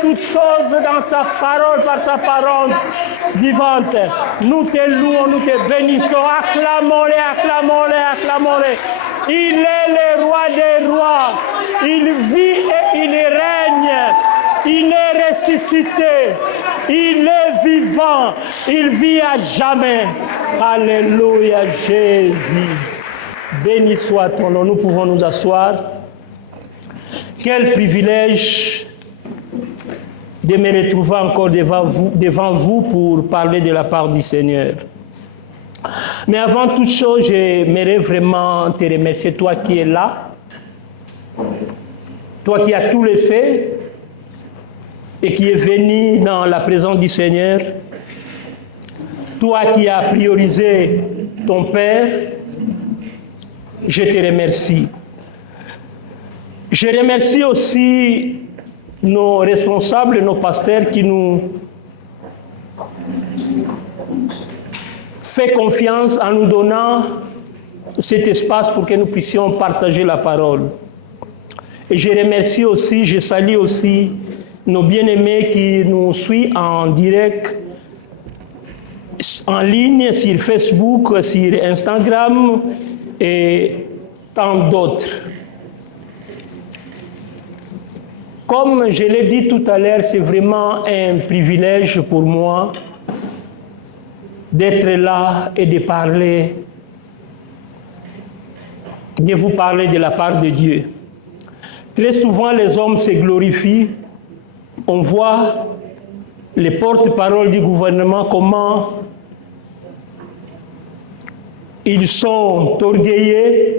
toutes choses dans sa parole, par sa parole vivante. Nous te louons, nous te bénissons. Acclamons-le, acclamons-le, acclamons-le. Il est le roi des rois. Il vit et il règne. Il est ressuscité. Il est vivant. Il vit à jamais. Alléluia, Jésus. Béni soit ton nom. Nous pouvons nous asseoir. Quel privilège de me retrouver encore devant vous pour parler de la part du Seigneur. Mais avant toute chose, j'aimerais vraiment te remercier, toi qui es là, toi qui as tout laissé et qui est venu dans la présence du Seigneur, toi qui as priorisé ton Père, je te remercie. Je remercie aussi nos responsables, nos pasteurs qui nous font confiance en nous donnant cet espace pour que nous puissions partager la parole. Et je remercie aussi, je salue aussi nos bien-aimés qui nous suivent en direct, en ligne, sur Facebook, sur Instagram et tant d'autres. Comme je l'ai dit tout à l'heure, c'est vraiment un privilège pour moi d'être là et de vous parler de la part de Dieu. Très souvent, les hommes se glorifient. On voit les porte-paroles du gouvernement, comment ils sont orgueilleux.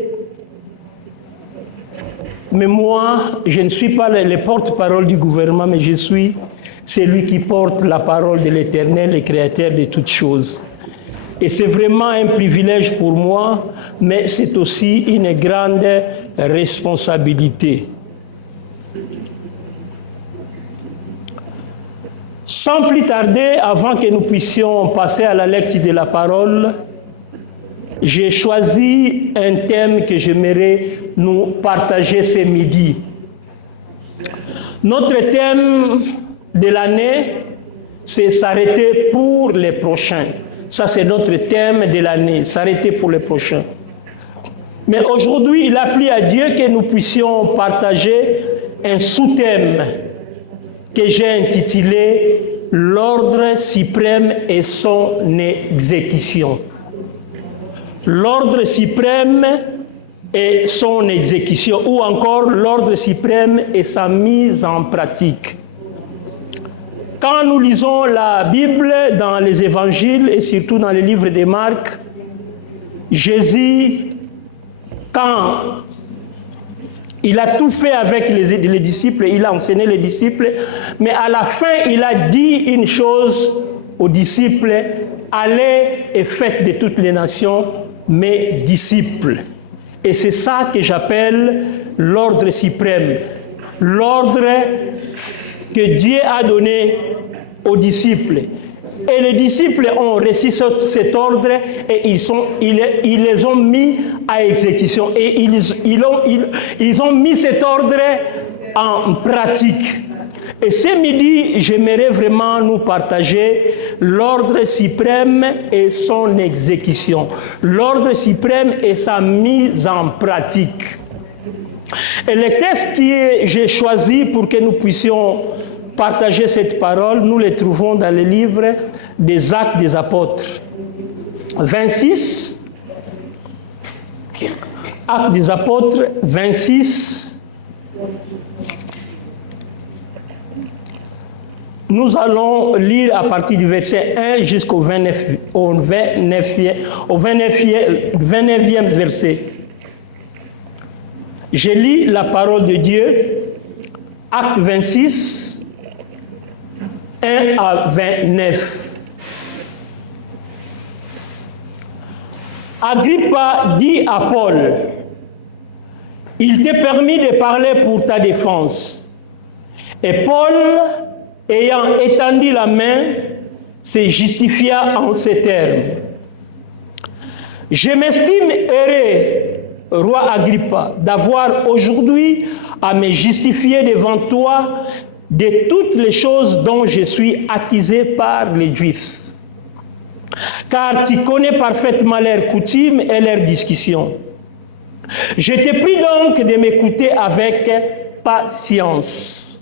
Mais moi, je ne suis pas le porte-parole du gouvernement, mais je suis celui qui porte la parole de l'Éternel, le Créateur de toutes choses. Et c'est vraiment un privilège pour moi, mais c'est aussi une grande responsabilité. Sans plus tarder, avant que nous puissions passer à la lecture de la parole, j'ai choisi un thème que j'aimerais nous partager ce midi. Notre thème de l'année, c'est s'arrêter pour les prochains. Ça, c'est notre thème de l'année, s'arrêter pour les prochains. Mais aujourd'hui, il a plu à Dieu que nous puissions partager un sous-thème que j'ai intitulé « L'ordre suprême et son exécution ». L'ordre suprême et son exécution, ou encore l'ordre suprême et sa mise en pratique. Quand nous lisons la Bible dans les évangiles et surtout dans les livres de Marc, Jésus, quand il a tout fait avec les disciples, il a enseigné les disciples, mais à la fin, il a dit une chose aux disciples, « Allez et faites de toutes les nations mes disciples ». Et c'est ça que j'appelle l'ordre suprême, l'ordre que Dieu a donné aux disciples. Et les disciples ont reçu cet ordre et ils les ont mis à exécution. Et ils ont mis cet ordre en pratique. Et ce midi, j'aimerais vraiment nous partager l'ordre suprême et son exécution. L'ordre suprême et sa mise en pratique. Et le texte que j'ai choisi pour que nous puissions partager cette parole, nous le trouvons dans le livre des Actes des Apôtres. 26. Actes des Apôtres, 26. Nous allons lire à partir du verset 1 jusqu'au 29e verset. Je lis la parole de Dieu, Acte 26, 1 à 29. Agrippa dit à Paul, « Il t'est permis de parler pour ta défense. » Et Paul, ayant étendu la main, se justifia en ces termes. « Je m'estime heureux, roi Agrippa, d'avoir aujourd'hui à me justifier devant toi de toutes les choses dont je suis accusé par les Juifs. Car tu connais parfaitement leurs coutumes et leurs discussions. Je te prie donc de m'écouter avec patience.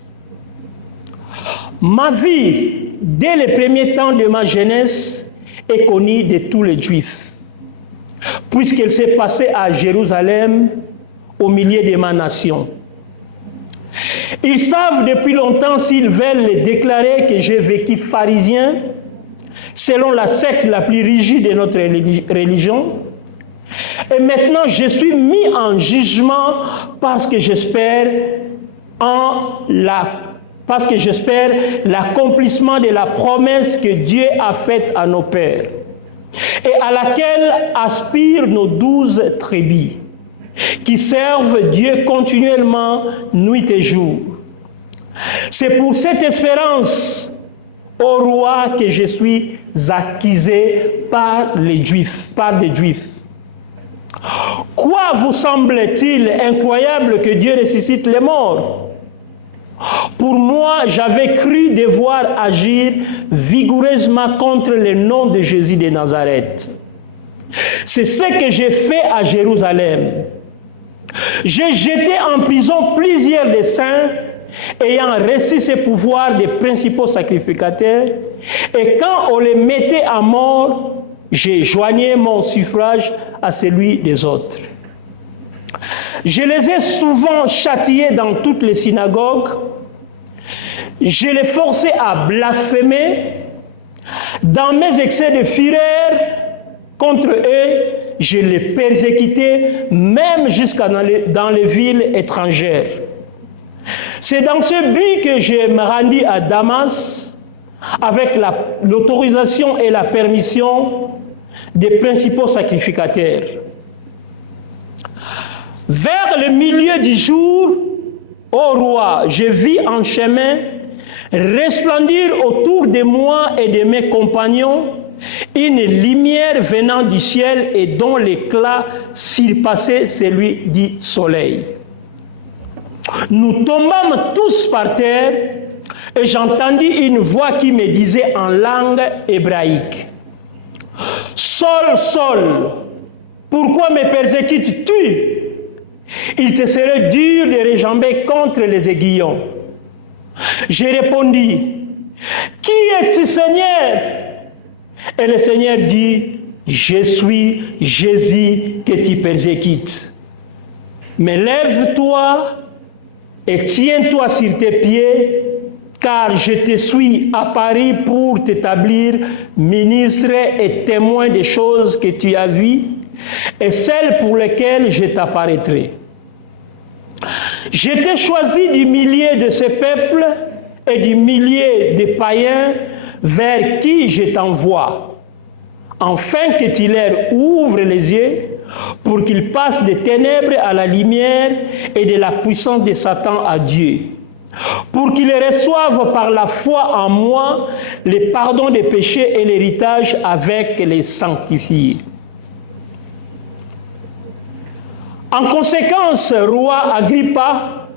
Ma vie, dès les premiers temps de ma jeunesse, est connue de tous les Juifs, puisqu'elle s'est passée à Jérusalem, au milieu de ma nation. Ils savent depuis longtemps, s'ils veulent déclarer, que j'ai vécu pharisien, selon la secte la plus rigide de notre religion. Et maintenant, je suis mis en jugement parce que j'espère l'accomplissement de la promesse que Dieu a faite à nos pères et à laquelle aspirent nos 12 tribus qui servent Dieu continuellement, nuit et jour. C'est pour cette espérance, ô roi, que je suis accusé par les Juifs, par des Juifs. Quoi vous semble-t-il incroyable que Dieu ressuscite les morts? Pour moi, j'avais cru devoir agir vigoureusement contre le nom de Jésus de Nazareth. C'est ce que j'ai fait à Jérusalem. J'ai jeté en prison plusieurs des saints ayant reçu ses pouvoirs des principaux sacrificateurs, et quand on les mettait à mort, j'ai joigné mon suffrage à celui des autres. Je les ai souvent châtiés dans toutes les synagogues, je les forçais à blasphémer. Dans mes excès de fureur contre eux, je les persécutais, même jusqu'à dans les villes étrangères. C'est dans ce but que je me rendis à Damas avec l'autorisation et la permission des principaux sacrificateurs. Vers le milieu du jour, ô roi, je vis en chemin resplendir autour de moi et de mes compagnons une lumière venant du ciel et dont l'éclat surpassait celui du soleil. Nous tombâmes tous par terre et j'entendis une voix qui me disait en langue hébraïque: Saul, Saul, pourquoi me persécutes-tu? Il te serait dur de réjamber contre les aiguillons. Je répondis: Qui es-tu, Seigneur? Et le Seigneur dit: Je suis Jésus que tu persécutes. Mais lève-toi et tiens-toi sur tes pieds, car je te suis apparu pour t'établir ministre et témoin des choses que tu as vues et celles pour lesquelles je t'apparaîtrai. Je t'ai choisi du milieu de ce peuple et du milieu des païens vers qui je t'envoie, afin que tu leur ouvres les yeux pour qu'ils passent des ténèbres à la lumière et de la puissance de Satan à Dieu, pour qu'ils reçoivent par la foi en moi le pardon des péchés et l'héritage avec les sanctifiés. En conséquence, roi Agrippa,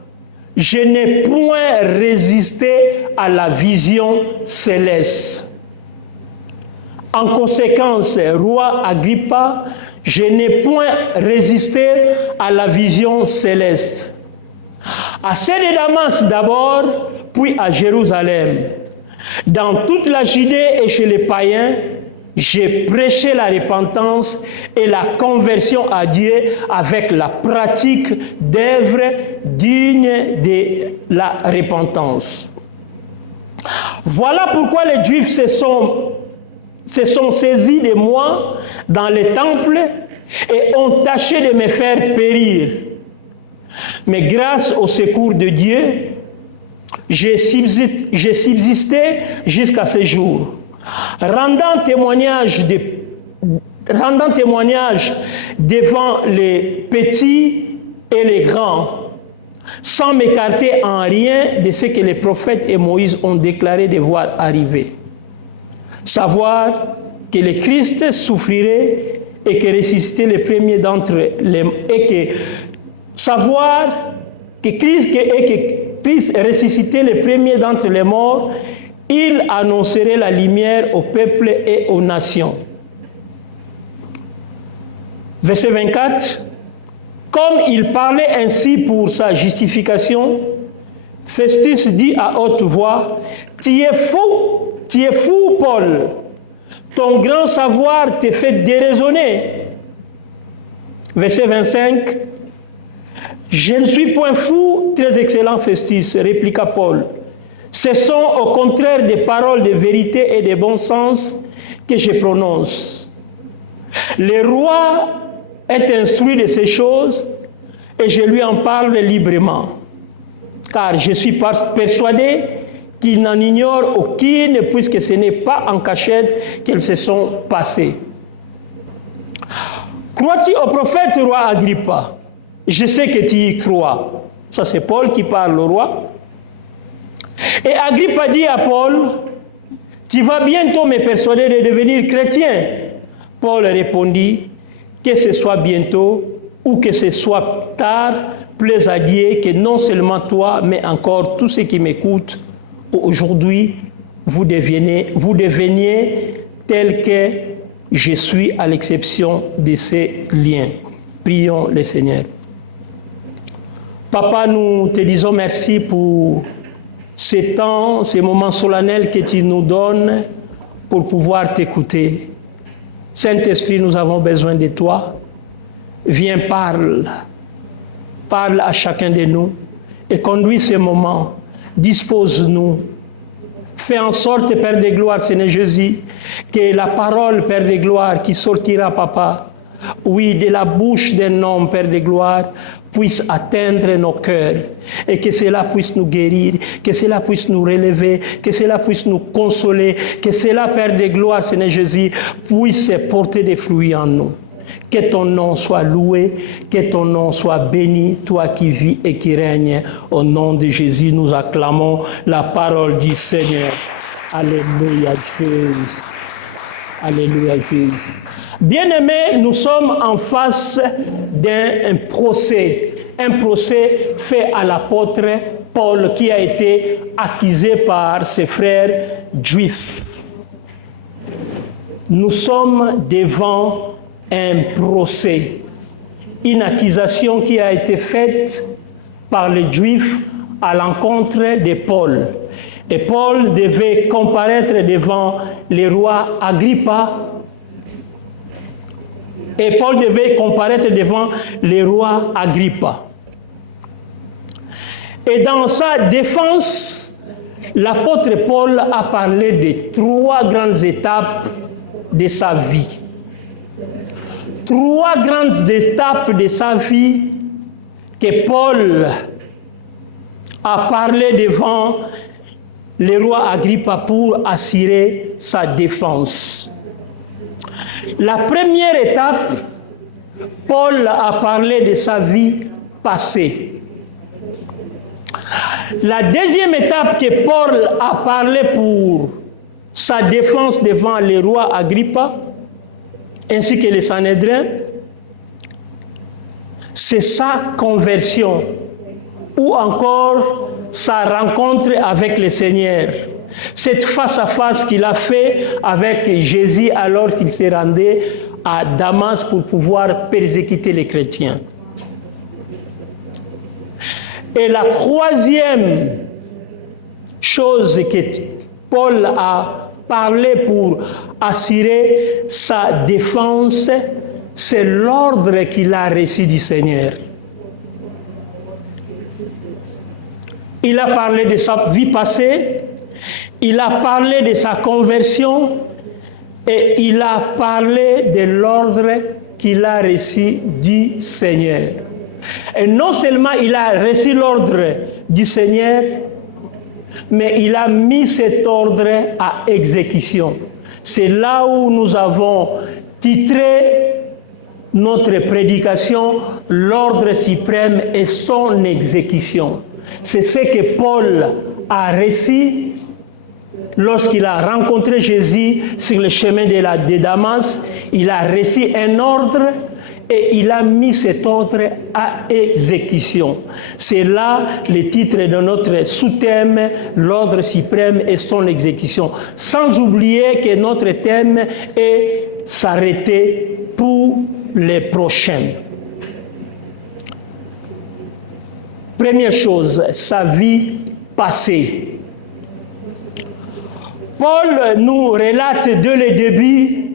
je n'ai point résisté à la vision céleste. En conséquence, roi Agrippa, je n'ai point résisté à la vision céleste. À celle de Damas d'abord, puis à Jérusalem. Dans toute la Judée et chez les païens, j'ai prêché la repentance et la conversion à Dieu avec la pratique d'œuvres dignes de la repentance. Voilà pourquoi les Juifs se sont saisis de moi dans les temples et ont tâché de me faire périr. Mais grâce au secours de Dieu, j'ai subsisté jusqu'à ce jour, rendant témoignage devant les petits et les grands, sans m'écarter en rien de ce que les prophètes et Moïse ont déclaré devoir arriver. Savoir que le Christ souffrirait et que ressusciterait les premiers d'entre les... Savoir que Christ puisse ressusciter les premiers d'entre les morts, il annoncerait la lumière au peuple et aux nations. Verset 24. Comme il parlait ainsi pour sa justification, Festus dit à haute voix, « Tu es fou, Paul. Ton grand savoir te fait déraisonner. » Verset 25. « Je ne suis point fou, très excellent Festus, répliqua Paul. Ce sont au contraire des paroles de vérité et de bon sens que je prononce. Le roi est instruit de ces choses et je lui en parle librement. Car je suis persuadé qu'il n'en ignore aucune, puisque ce n'est pas en cachette qu'elles se sont passées. Crois-tu au prophète, roi Agrippa? Je sais que tu y crois. » Ça, c'est Paul qui parle au roi. Et Agrippa dit à Paul, « Tu vas bientôt me persuader de devenir chrétien. » Paul répondit, « Que ce soit bientôt ou que ce soit tard, plaise à Dieu que non seulement toi, mais encore tous ceux qui m'écoutent, aujourd'hui, vous deveniez tels que je suis à l'exception de ces liens. » Prions le Seigneur. Papa, nous te disons merci pour ces temps, ces moments solennels que tu nous donnes pour pouvoir t'écouter. Saint-Esprit, nous avons besoin de toi. Viens, parle à chacun de nous et conduis ce moment. Dispose-nous. Fais en sorte, Père de gloire, Seigneur Jésus, que la parole, Père de gloire, qui sortira, Papa, oui, de la bouche d'un homme, Père de gloire, puisse atteindre nos cœurs et que cela puisse nous guérir, que cela puisse nous relever, que cela puisse nous consoler, que cela, Père de gloire, Seigneur Jésus, puisse porter des fruits en nous. Que ton nom soit loué, que ton nom soit béni, toi qui vis et qui règnes. Au nom de Jésus, nous acclamons la parole du Seigneur. Alléluia Jésus. Alléluia Jésus. Bien-aimés, nous sommes en face d'un procès. Un procès fait à l'apôtre Paul qui a été accusé par ses frères juifs. Nous sommes devant un procès, une accusation qui a été faite par les Juifs à l'encontre de Paul. Et Paul devait comparaître devant le roi Agrippa. Et Paul devait comparaître devant le roi Agrippa. Et dans sa défense, l'apôtre Paul a parlé de 3 grandes étapes de sa vie. 3 grandes étapes de sa vie que Paul a parlé devant le roi Agrippa pour assurer sa défense. La première étape, Paul a parlé de sa vie passée. La deuxième étape que Paul a parlé pour sa défense devant le roi Agrippa, ainsi que les Sanhédrins, c'est sa conversion ou encore sa rencontre avec le Seigneur. Cette face-à-face qu'il a fait avec Jésus alors qu'il s'est rendu à Damas pour pouvoir persécuter les chrétiens. Et la troisième chose que Paul a parlé pour assurer sa défense, c'est l'ordre qu'il a reçu du Seigneur. Il a parlé de sa vie passée, il a parlé de sa conversion et il a parlé de l'ordre qu'il a reçu du Seigneur. Et non seulement il a reçu l'ordre du Seigneur, mais il a mis cet ordre à exécution. C'est là où nous avons titré notre prédication, l'ordre suprême et son exécution. C'est ce que Paul a reçu lorsqu'il a rencontré Jésus sur le chemin de Damas. Il a reçu un ordre et il a mis cet ordre à exécution. C'est là le titre de notre sous-thème, l'ordre suprême et son exécution. Sans oublier que notre thème est s'arrêter pour les prochains. Première chose, sa vie passée. Paul nous relate dès le début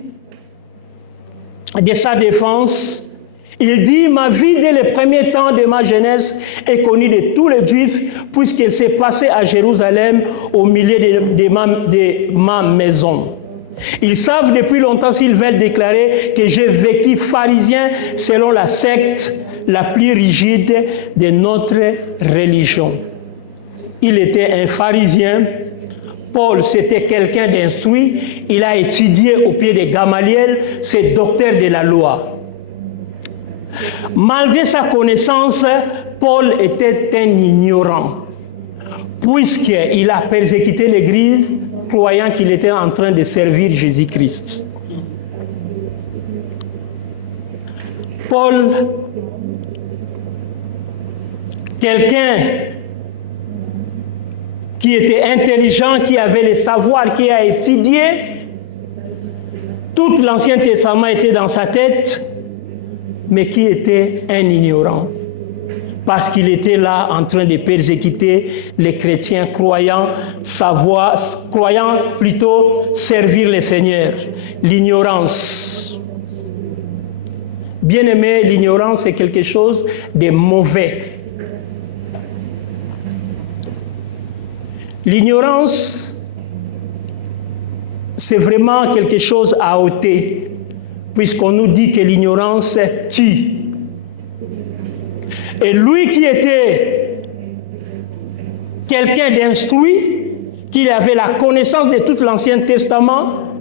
de sa défense. Il dit, ma vie dès les premiers temps de ma jeunesse est connue de tous les Juifs, puisqu'elle s'est passée à Jérusalem au milieu de ma maison. Ils savent depuis longtemps, s'ils veulent déclarer, que j'ai vécu pharisien selon la secte la plus rigide de notre religion. Il était un pharisien. Paul, c'était quelqu'un d'instruit. Il a étudié au pied de Gamaliel, c'est docteur de la loi. Malgré sa connaissance, Paul était un ignorant, puisqu'il a persécuté l'Église, croyant qu'il était en train de servir Jésus-Christ. Paul, quelqu'un qui était intelligent, qui avait le savoir, qui a étudié, tout l'Ancien Testament était dans sa tête, mais qui était un ignorant, parce qu'il était là en train de persécuter les chrétiens croyant plutôt servir le Seigneur. L'ignorance. Bien-aimé, l'ignorance est quelque chose de mauvais. L'ignorance, c'est vraiment quelque chose à ôter, puisqu'on nous dit que l'ignorance tue. Et lui qui était quelqu'un d'instruit, qui avait la connaissance de tout l'Ancien Testament,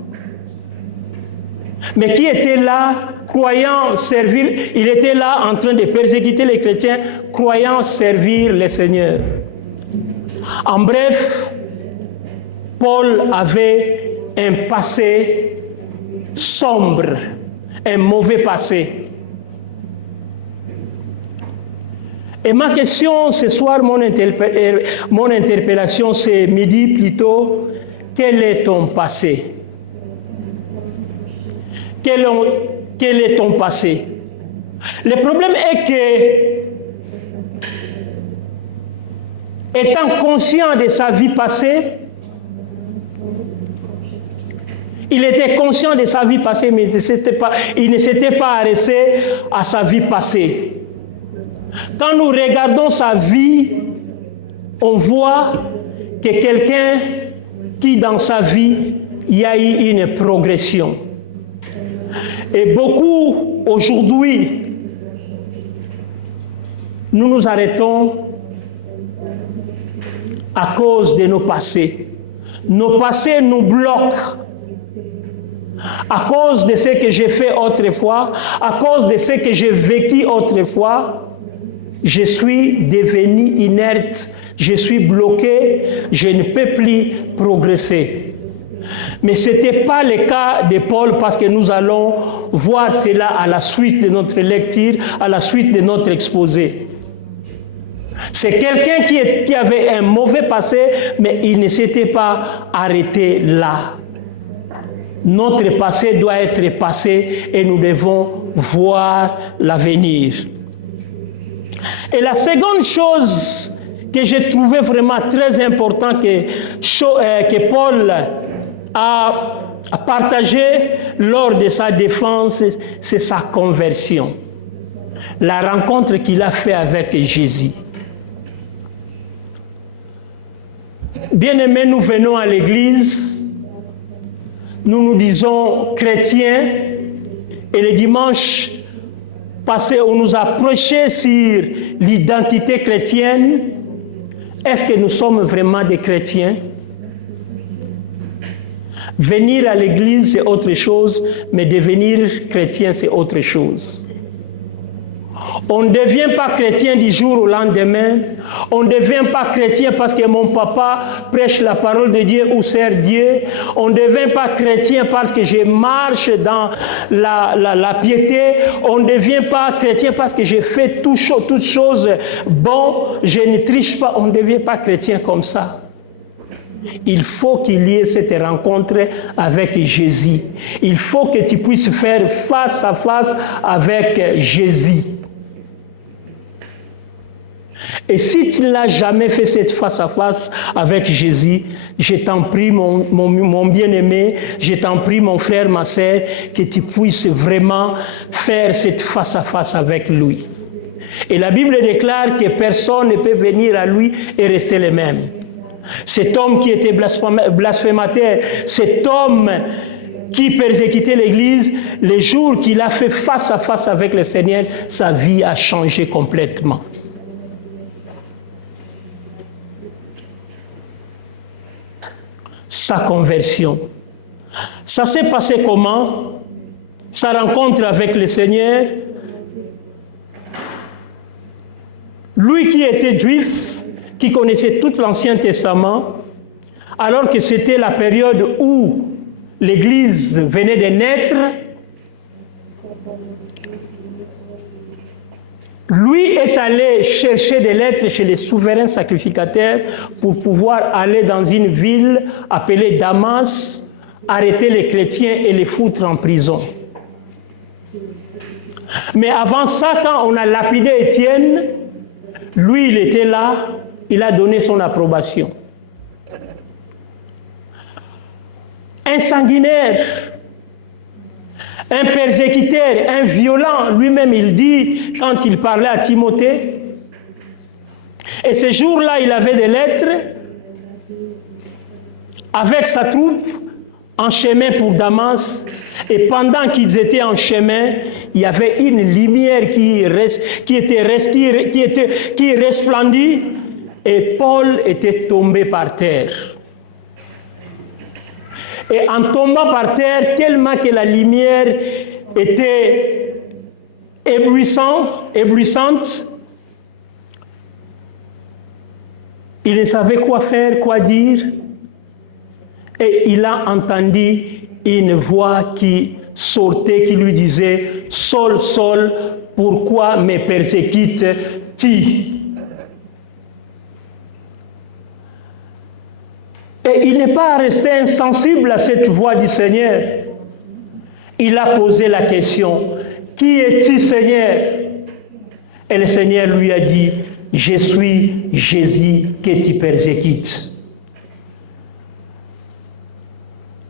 mais qui était là, croyant servir, il était là en train de persécuter les chrétiens, croyant servir le Seigneur. En bref, Paul avait un passé sombre, un mauvais passé. Et ma question ce soir, mon interpellation ce midi plutôt, quel est ton passé? Quel est ton passé? Le problème est que, étant conscient de sa vie passée, il était conscient de sa vie passée, mais il ne s'était pas arrêté à sa vie passée. Quand nous regardons sa vie, on voit que quelqu'un qui dans sa vie, il y a eu une progression. Et beaucoup aujourd'hui, nous nous arrêtons à cause de nos passés. Nos passés nous bloquent. À cause de ce que j'ai fait autrefois, à cause de ce que j'ai vécu autrefois, je suis devenu inerte, je suis bloqué, je ne peux plus progresser. Mais ce n'était pas le cas de Paul, parce que nous allons voir cela à la suite de notre lecture, à la suite de notre exposé. C'est quelqu'un qui avait un mauvais passé, mais il ne s'était pas arrêté là. Notre passé doit être passé et nous devons voir l'avenir. Et la seconde chose que j'ai trouvé vraiment très importante que Paul a partagé lors de sa défense, c'est sa conversion. La rencontre qu'il a faite avec Jésus. Bien-aimés, nous venons à l'église, nous nous disons chrétiens, et le dimanche passé, on nous a prêché sur l'identité chrétienne. Est-ce que nous sommes vraiment des chrétiens? Venir à l'église, c'est autre chose, mais devenir chrétien, c'est autre chose. On ne devient pas chrétien du jour au lendemain. On ne devient pas chrétien parce que mon papa prêche la parole de Dieu ou sert Dieu. On ne devient pas chrétien parce que je marche dans la piété. On ne devient pas chrétien parce que je fais toutes choses bonnes. Je ne triche pas. On ne devient pas chrétien comme ça. Il faut qu'il y ait cette rencontre avec Jésus. Il faut que tu puisses faire face à face avec Jésus. Et si tu n'as jamais fait cette face à face avec Jésus, je t'en prie, mon bien-aimé, je t'en prie, mon frère, ma sœur, que tu puisses vraiment faire cette face à face avec lui. Et la Bible déclare que personne ne peut venir à lui et rester le même. Cet homme qui était blasphémateur, cet homme qui persécutait l'Église, les jours qu'il a fait face à face avec le Seigneur, sa vie a changé complètement. Sa conversion. Ça s'est passé comment? Sa rencontre avec le Seigneur. Lui qui était juif, qui connaissait tout l'Ancien Testament, alors que c'était la période où l'Église venait de naître, lui est allé chercher des lettres chez les souverains sacrificateurs pour pouvoir aller dans une ville appelée Damas, arrêter les chrétiens et les foutre en prison. Mais avant ça, quand on a lapidé Étienne, lui, il était là, il a donné son approbation. Un sanguinaire, un persécuteur, un violent, lui-même il dit, quand il parlait à Timothée, et ce jour-là, il avait des lettres avec sa troupe en chemin pour Damas, et pendant qu'ils étaient en chemin, il y avait une lumière qui resplendit, et Paul était tombé par terre. Et en tombant par terre, tellement que la lumière était éblouissante, il ne savait quoi faire, quoi dire, et il a entendu une voix qui sortait, qui lui disait « Saul, Saul, pourquoi me persécutes-tu » Et il n'est pas resté insensible à cette voix du Seigneur. Il a posé la question, « Qui es-tu, Seigneur ?» Et le Seigneur lui a dit, « Je suis Jésus que tu persécutes. »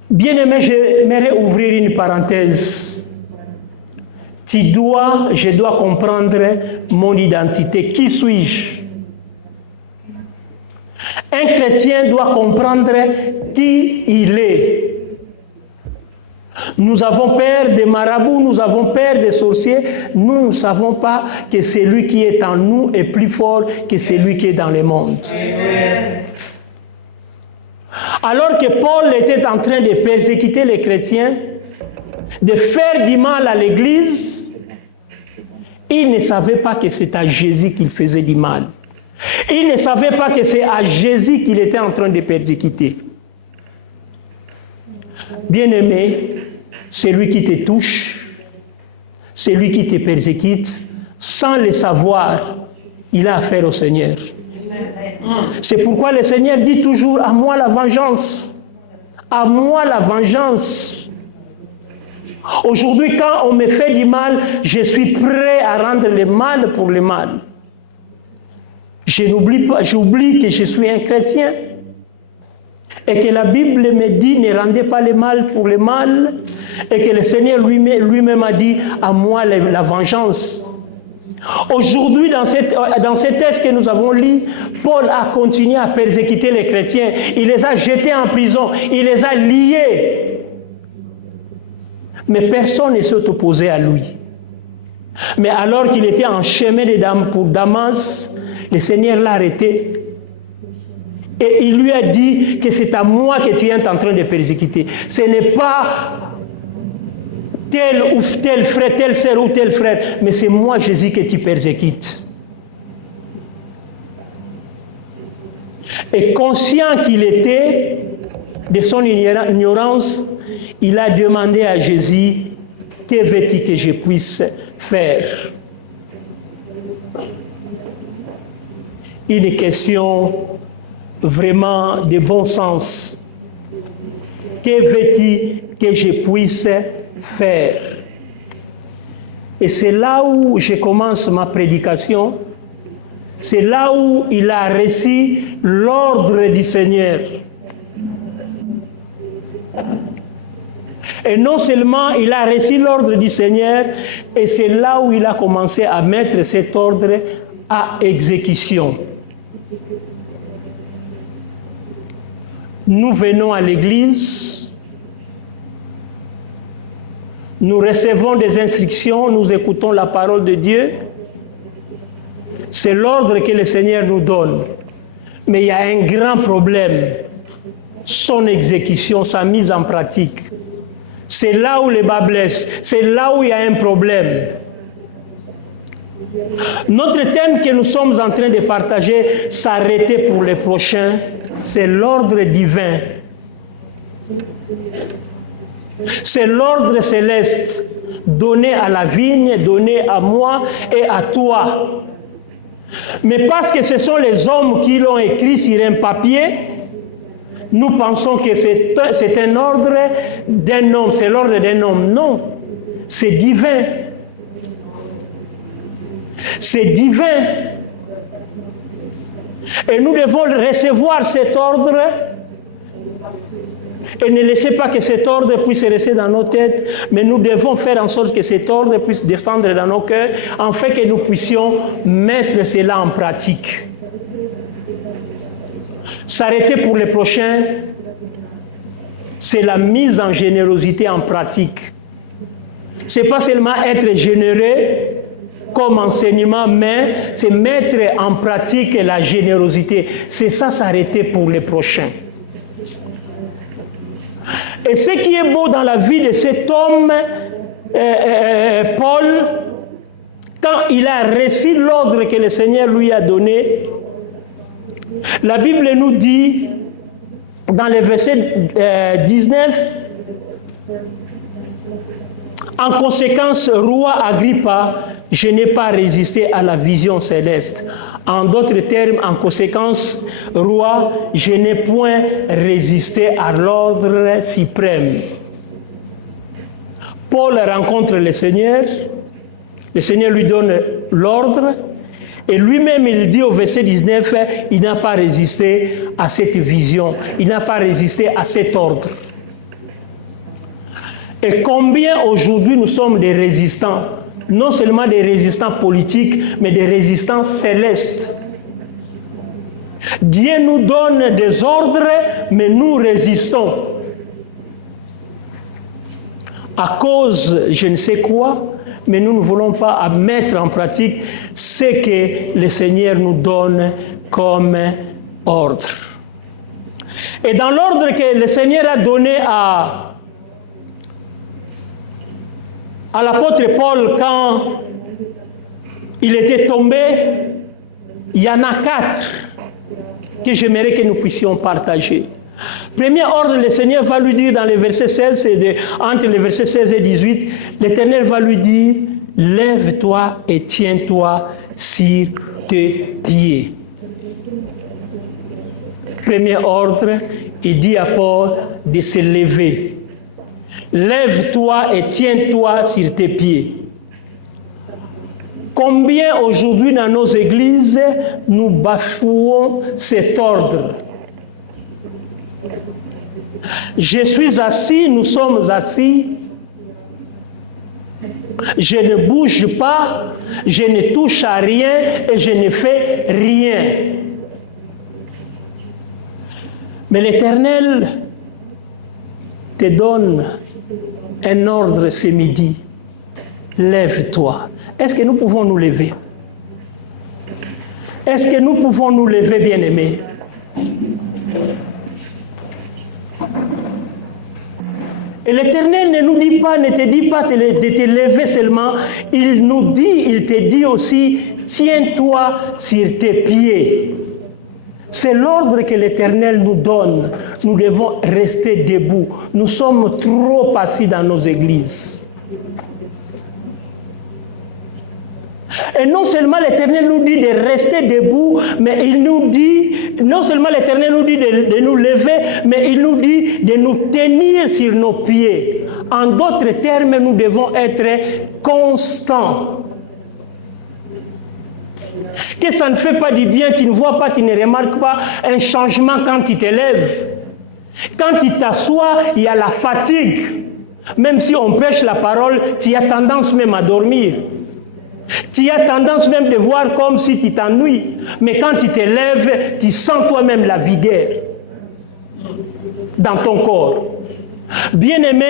Bien-aimé, j'aimerais ouvrir une parenthèse. Je dois comprendre mon identité. Qui suis-je? Un chrétien doit comprendre qui il est. Nous avons peur des marabouts, nous avons peur des sorciers. Nous ne savons pas que celui qui est en nous est plus fort que celui qui est dans le monde. Amen. Alors que Paul était en train de persécuter les chrétiens, de faire du mal à l'Église, il ne savait pas que c'est à Jésus qu'il faisait du mal. Il ne savait pas que c'est à Jésus qu'il était en train de persécuter. Bien-aimé, celui qui te touche, celui qui te persécute, sans le savoir, il a affaire au Seigneur. C'est pourquoi le Seigneur dit toujours « À moi la vengeance, à moi la vengeance ». Aujourd'hui, quand on me fait du mal, je suis prêt à rendre le mal pour le mal. Je n'oublie pas, j'oublie que je suis un chrétien et que la Bible me dit ne rendez pas le mal pour le mal et que le Seigneur lui-même a dit à moi la vengeance. Aujourd'hui, dans ce texte que nous avons lu, Paul a continué à persécuter les chrétiens. Il les a jetés en prison, il les a liés. Mais personne ne s'est opposé à lui. Mais alors qu'il était en chemin pour Damas, le Seigneur l'a arrêté et il lui a dit que c'est à moi que tu es en train de persécuter. Ce n'est pas tel ou tel frère, telle sœur ou tel frère, mais c'est moi, Jésus, que tu persécutes. Et conscient qu'il était de son ignorance, il a demandé à Jésus, que veux-tu que je puisse faire? Une question vraiment de bon sens. Que veux-tu que je puisse faire? Et c'est là où je commence ma prédication. C'est là où il a reçu l'ordre du Seigneur. Et non seulement il a reçu l'ordre du Seigneur, et c'est là où il a commencé à mettre cet ordre à exécution. Nous venons à l'église, nous recevons des instructions, nous écoutons la parole de Dieu. C'est l'ordre que le Seigneur nous donne. Mais il y a un grand problème, son exécution, sa mise en pratique. C'est là où le bas blesse, c'est là où il y a un problème. Notre thème que nous sommes en train de partager, s'arrêter pour les prochains, c'est l'ordre divin. C'est l'ordre céleste donné à la vigne, donné à moi et à toi. Mais parce que ce sont les hommes qui l'ont écrit sur un papier, nous pensons que c'est un ordre d'un homme, c'est l'ordre d'un homme. Non, c'est divin. C'est divin. Et nous devons recevoir cet ordre et ne laissez pas que cet ordre puisse rester dans nos têtes, mais nous devons faire en sorte que cet ordre puisse descendre dans nos cœurs, afin que nous puissions mettre cela en pratique. S'arrêter pour les prochains, c'est la mise en générosité en pratique. Ce n'est pas seulement être généreux comme enseignement, mais c'est mettre en pratique la générosité. C'est ça, s'arrêter pour les prochains. Et ce qui est beau dans la vie de cet homme, Paul, quand il a reçu l'ordre que le Seigneur lui a donné, la Bible nous dit, dans le verset 19, en conséquence, roi Agrippa, je n'ai pas résisté à la vision céleste. En d'autres termes, en conséquence, roi, je n'ai point résisté à l'ordre suprême. Paul rencontre le Seigneur lui donne l'ordre, et lui-même il dit au verset 19, il n'a pas résisté à cette vision, il n'a pas résisté à cet ordre. Et combien aujourd'hui nous sommes des résistants, non seulement des résistants politiques, mais des résistants célestes. Dieu nous donne des ordres, mais nous résistons. À cause, je ne sais quoi, mais nous ne voulons pas mettre en pratique ce que le Seigneur nous donne comme ordre. Et dans l'ordre que le Seigneur a donné à l'apôtre Paul quand il était tombé, il y en a 4 que j'aimerais que nous puissions partager. Premier ordre, le Seigneur va lui dire dans les versets 16 entre les versets 16 et 18, l'Éternel va lui dire, lève-toi et tiens-toi sur tes pieds. Premier ordre, il dit à Paul de se lever. Lève-toi et tiens-toi sur tes pieds. Combien aujourd'hui dans nos églises nous bafouons cet ordre? Je suis assis, nous sommes assis. Je ne bouge pas, je ne touche à rien et je ne fais rien. Mais l'Éternel te donne un ordre ce midi. Lève-toi. Est-ce que nous pouvons nous lever? Est-ce que nous pouvons nous lever, bien-aimés? Et l'Éternel ne nous dit pas, ne te dit pas de te lever seulement. Il nous dit, il te dit aussi, tiens-toi sur tes pieds. C'est l'ordre que l'Éternel nous donne. Nous devons rester debout. Nous sommes trop assis dans nos églises. Et non seulement l'Éternel nous dit de rester debout, mais il nous dit, non seulement l'Éternel nous dit de nous lever, mais il nous dit de nous tenir sur nos pieds. En d'autres termes, nous devons être constants. Que ça ne fait pas du bien, tu ne vois pas, tu ne remarques pas un changement quand tu te lèves. Quand tu t'assois, il y a la fatigue. Même si on prêche la parole, tu as tendance même à dormir. Tu as tendance même de voir comme si tu t'ennuies. Mais quand tu te lèves, tu sens toi-même la vigueur dans ton corps. Bien-aimé,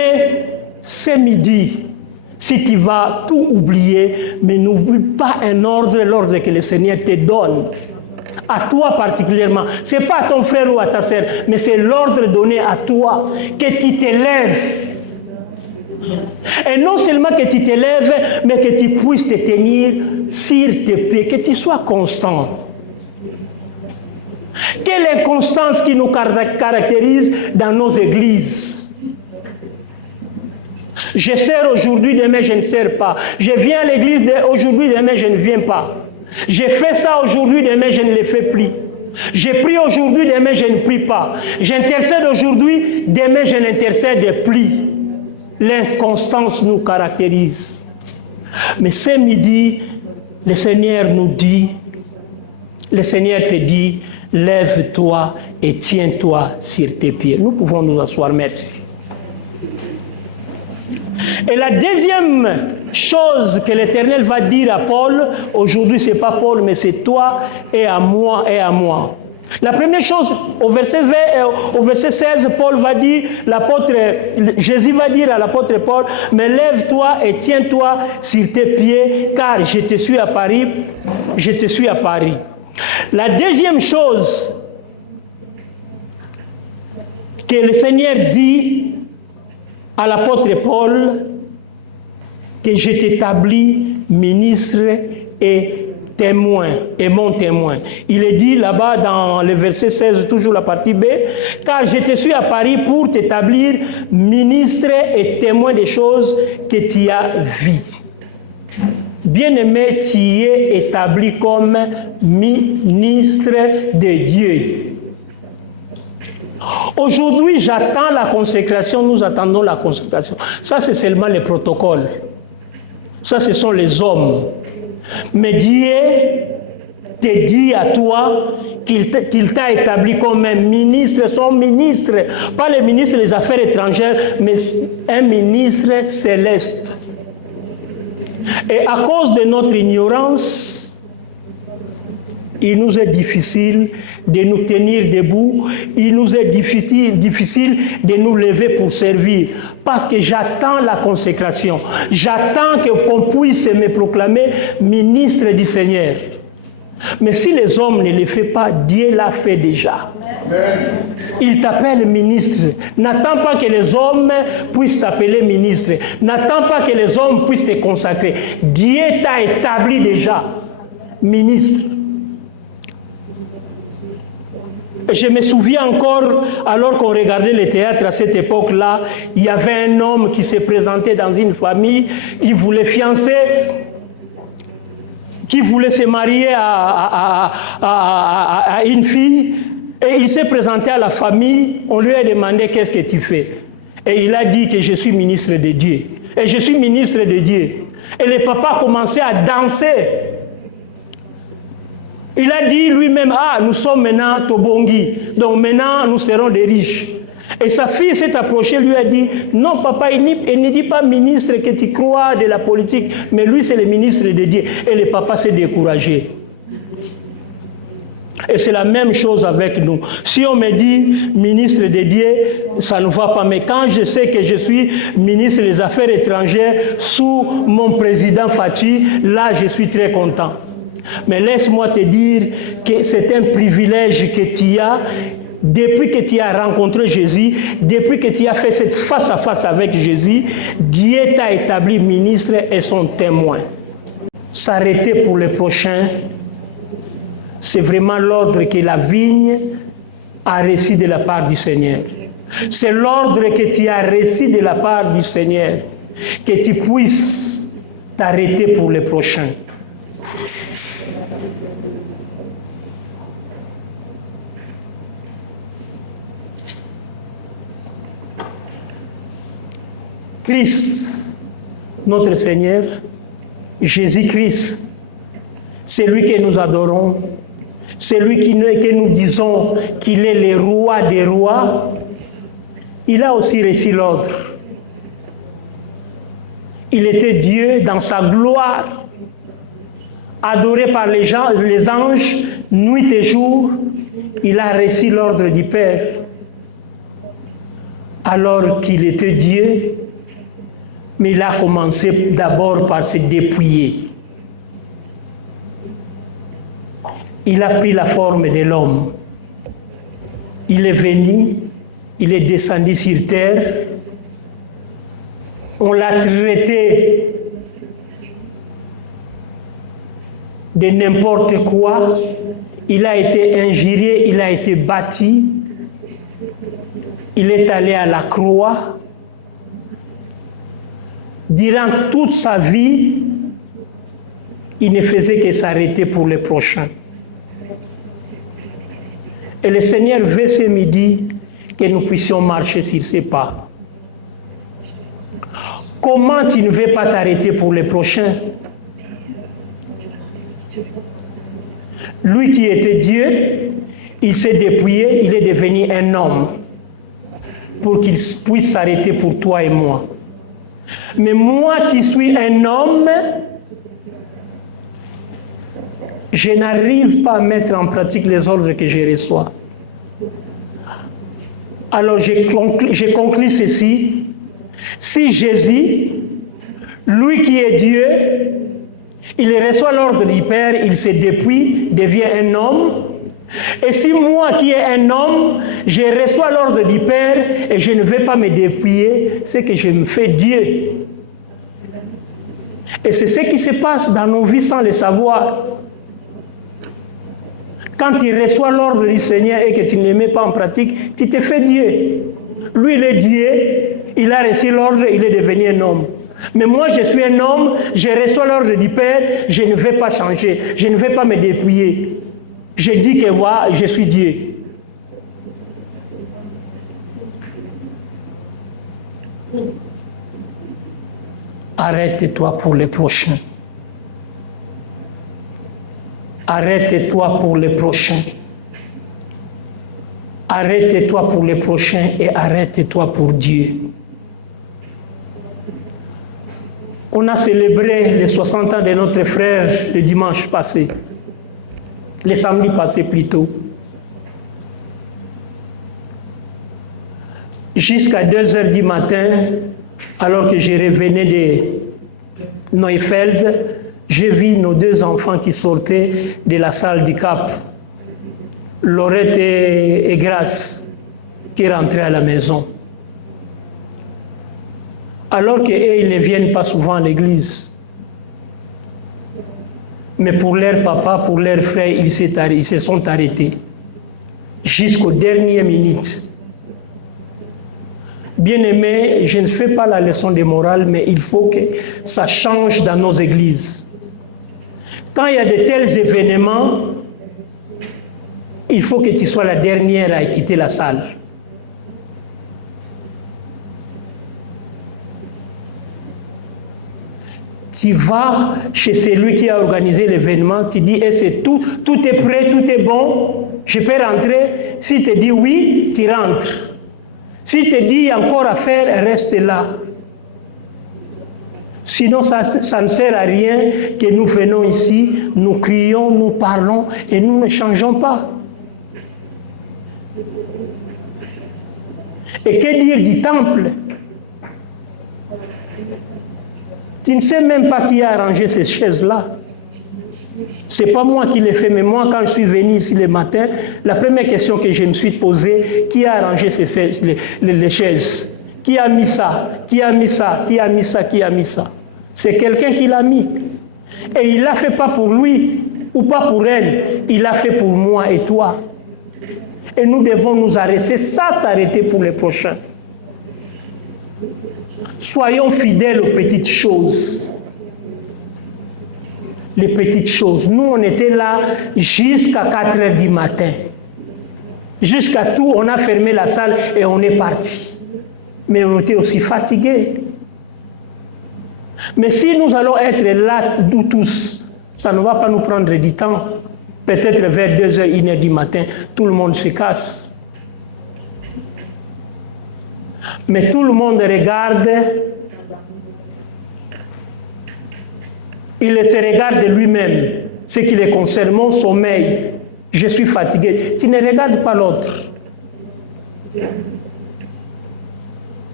c'est midi. Si tu vas tout oublier, mais n'oublie pas l'ordre que le Seigneur te donne. À toi particulièrement. Ce n'est pas à ton frère ou à ta sœur, mais c'est l'ordre donné à toi, que tu te lèves. Et non seulement que tu te lèves, mais que tu puisses te tenir sur tes pieds, que tu sois constant. Quelle inconstance qui nous caractérise dans nos églises? Je sers aujourd'hui, demain je ne sers pas. Je viens à l'église aujourd'hui, demain je ne viens pas. J'ai fait ça aujourd'hui, demain je ne le fais plus. J'ai prié aujourd'hui, demain je ne prie pas. J'intercède aujourd'hui, demain je n'intercède plus. L'inconstance nous caractérise. Mais ce midi, le Seigneur nous dit, le Seigneur te dit, lève-toi et tiens-toi sur tes pieds. Nous pouvons nous asseoir, merci. Et la deuxième chose que l'Éternel va dire à Paul, aujourd'hui ce n'est pas Paul, mais c'est toi et à moi et à moi. La première chose, au verset 16, Paul va dire, Jésus va dire à l'apôtre Paul, mais lève-toi et tiens-toi sur tes pieds, car je te suis à Paris, je te suis à Paris. La deuxième chose que le Seigneur dit à l'apôtre Paul, que je t'établis ministre et témoin, et mon témoin. Il est dit là-bas dans le verset 16, toujours la partie B, car je te suis à Paris pour t'établir ministre et témoin des choses que tu as vues. Bien-aimé, tu es établi comme ministre de Dieu. Aujourd'hui, j'attends la consécration, nous attendons la consécration. Ça, c'est seulement les protocoles. Ça, ce sont les hommes. Mais Dieu te dit à toi qu'il t'a établi comme un ministre, son ministre, pas le ministre des Affaires étrangères, mais un ministre céleste. Et à cause de notre ignorance, il nous est difficile de nous tenir debout, il nous est difficile de nous lever pour servir, parce que j'attends la consécration, j'attends qu'on puisse me proclamer ministre du Seigneur. Mais si les hommes ne le font pas, Dieu l'a fait déjà. Il t'appelle ministre. N'attends pas que les hommes puissent t'appeler ministre. N'attends pas que les hommes puissent te consacrer. Dieu t'a établi déjà ministre. Je me souviens encore, alors qu'on regardait le théâtre à cette époque-là, il y avait un homme qui se présentait dans une famille, il voulait fiancer, qui voulait se marier à une fille, et il s'est présenté à la famille, on lui a demandé qu'est-ce que tu fais. Et il a dit que je suis ministre de Dieu. Et je suis ministre de Dieu. Et le papa a commencé à danser. Il a dit lui-même, nous sommes maintenant Tobongi, donc maintenant nous serons des riches. Et sa fille s'est approchée, lui a dit, non papa, il ne dit pas ministre que tu crois de la politique, mais lui c'est le ministre de Dieu. Et le papa s'est découragé. Et c'est la même chose avec nous. Si on me dit ministre de Dieu, ça ne va pas. Mais quand je sais que je suis ministre des Affaires étrangères sous mon président Fachi, là je suis très content. Mais laisse-moi te dire que c'est un privilège que tu as depuis que tu as rencontré Jésus, depuis que tu as fait cette face-à-face avec Jésus, Dieu t'a établi ministre et son témoin. S'arrêter pour le prochain, c'est vraiment l'ordre que la vigne a reçu de la part du Seigneur. C'est l'ordre que tu as reçu de la part du Seigneur, que tu puisses t'arrêter pour le prochain. Christ, notre Seigneur, Jésus-Christ, c'est lui que nous adorons, c'est lui que nous disons qu'il est le roi des rois. Il a aussi reçu l'ordre. Il était Dieu dans sa gloire, adoré par les anges, nuit et jour. Il a reçu l'ordre du Père. Alors qu'il était Dieu, mais il a commencé d'abord par se dépouiller. Il a pris la forme de l'homme. Il est venu, il est descendu sur terre. On l'a traité de n'importe quoi. Il a été injurié, il a été battu. Il est allé à la croix. Durant toute sa vie, il ne faisait que s'arrêter pour le prochain. Et le Seigneur veut ce midi que nous puissions marcher sur ses pas. Comment tu ne veux pas t'arrêter pour le prochain? Lui qui était Dieu, il s'est dépouillé, il est devenu un homme pour qu'il puisse s'arrêter pour toi et moi. Mais moi qui suis un homme, je n'arrive pas à mettre en pratique les ordres que je reçois. Alors j'ai conclu ceci. Si Jésus, lui qui est Dieu, il reçoit l'ordre du Père, il se dépouille, devient un homme. Et si moi qui est un homme, je reçois l'ordre du Père et je ne vais pas me dépouiller, c'est que je me fais Dieu. Et c'est ce qui se passe dans nos vies sans le savoir. Quand tu reçois l'ordre du Seigneur et que tu ne le mets pas en pratique, tu te fais Dieu. Lui, il est Dieu, il a reçu l'ordre, il est devenu un homme. Mais moi, je suis un homme, je reçois l'ordre du Père, je ne vais pas changer, je ne vais pas me dépouiller. Je dis que moi, je suis Dieu. Arrête-toi pour le prochain. Arrête-toi pour le prochain. Arrête-toi pour le prochain et arrête-toi pour Dieu. On a célébré les 60 ans de notre frère le dimanche passé, le samedi passé plutôt. Jusqu'à 2 heures du matin, alors que je revenais de Neufeld, j'ai vu nos 2 enfants qui sortaient de la salle du Cap, Laurette et Grâce, qui rentraient à la maison. Alors qu'eux, ils ne viennent pas souvent à l'église. Mais pour leur papa, pour leur frère, ils se sont arrêtés jusqu'aux dernières minutes. Bien-aimés, je ne fais pas la leçon de morale, mais il faut que ça change dans nos églises. Quand il y a de tels événements, il faut que tu sois la dernière à quitter la salle. Tu vas chez celui qui a organisé l'événement, tu dis, c'est tout est prêt, tout est bon, je peux rentrer. S'il te dit oui, tu rentres. S'il te dit il y a encore à faire, reste là. Sinon, ça ne sert à rien que nous venons ici, nous crions, nous parlons et nous ne changeons pas. Et que dire du temple? Tu ne sais même pas qui a arrangé ces chaises-là. Ce n'est pas moi qui l'ai fait, mais moi, quand je suis venu ici le matin, la première question que je me suis posée, qui a arrangé les chaises? Qui a mis ça? Qui a mis ça? Qui a mis ça? Qui a mis ça? C'est quelqu'un qui l'a mis. Et il ne l'a fait pas pour lui ou pas pour elle. Il l'a fait pour moi et toi. Et nous devons nous arrêter, s'arrêter pour les prochains. Soyons fidèles aux petites choses. Les petites choses. Nous, on était là jusqu'à 4 heures du matin. Jusqu'à tout, on a fermé la salle et on est parti. Mais on était aussi fatigués. Mais si nous allons être là, nous tous, ça ne va pas nous prendre du temps. Peut-être vers 2 heures, 1 heure du matin, tout le monde se casse. Mais tout le monde regarde. Il se regarde de lui-même, ce qui le concerne, mon sommeil. Je suis fatigué. Tu ne regardes pas l'autre.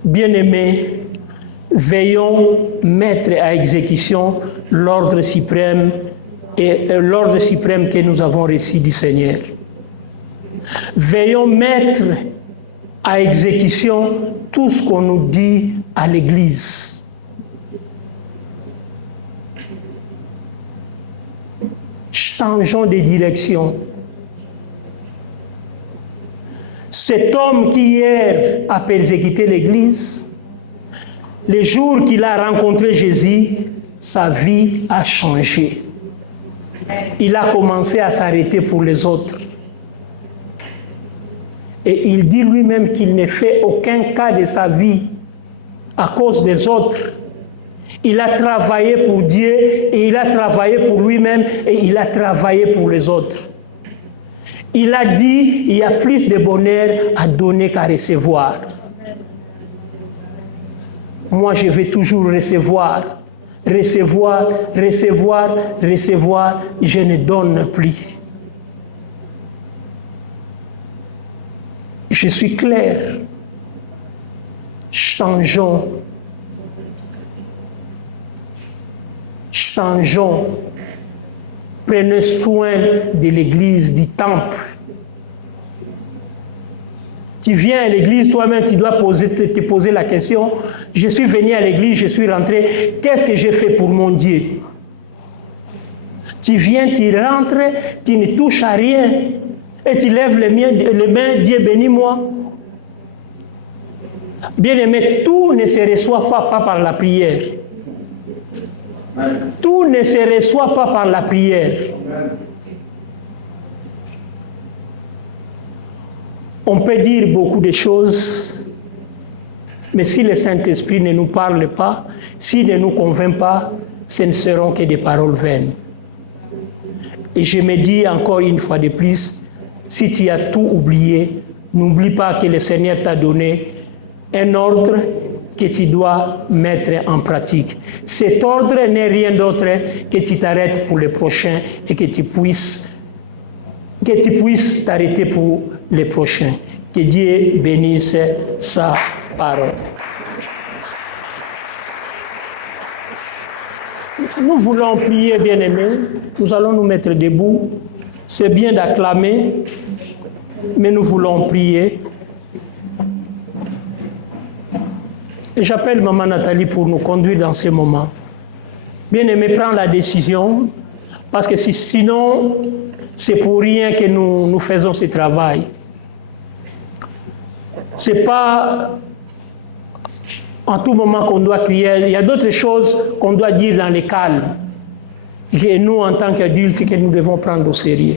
Bien-aimés, veillons mettre à exécution l'ordre suprême que nous avons reçu du Seigneur. Veillons mettre à exécution tout ce qu'on nous dit à l'Église. Changeons de direction. Cet homme qui hier a persécuté l'Église, le jour qu'il a rencontré Jésus, sa vie a changé. Il a commencé à s'arrêter pour les autres. Et il dit lui-même qu'il ne fait aucun cas de sa vie à cause des autres. Il a travaillé pour Dieu et il a travaillé pour lui-même et il a travaillé pour les autres. Il a dit, il y a plus de bonheur à donner qu'à recevoir. Moi, je vais toujours recevoir, recevoir, recevoir, recevoir. Je ne donne plus. Je suis clair. Changeons. Changeons. Prenez soin de l'église, du temple. Tu viens à l'église, toi-même, tu dois te poser la question, je suis venu à l'église, je suis rentré, qu'est-ce que j'ai fait pour mon Dieu? Tu viens, tu rentres, tu ne touches à rien, et tu lèves les mains, Dieu bénis-moi. Bien-aimé, tout ne se reçoit pas par la prière. Tout ne se reçoit pas par la prière. On peut dire beaucoup de choses, mais si le Saint-Esprit ne nous parle pas, s'il ne nous convainc pas, ce ne seront que des paroles vaines. Et je me dis encore une fois de plus, si tu as tout oublié, n'oublie pas que le Seigneur t'a donné un ordre que tu dois mettre en pratique. Cet ordre n'est rien d'autre que tu t'arrêtes pour le prochain et que tu puisses t'arrêter pour les prochains. Que Dieu bénisse sa parole. Nous voulons prier, bien-aimés. Nous allons nous mettre debout. C'est bien d'acclamer, mais nous voulons prier. Et j'appelle Maman Nathalie pour nous conduire dans ce moment. Bien-aimé, prends la décision, parce que sinon, c'est pour rien que nous faisons ce travail. Ce n'est pas en tout moment qu'on doit crier. Il y a d'autres choses qu'on doit dire dans le calme. Et nous, en tant qu'adultes, que nous devons prendre au sérieux.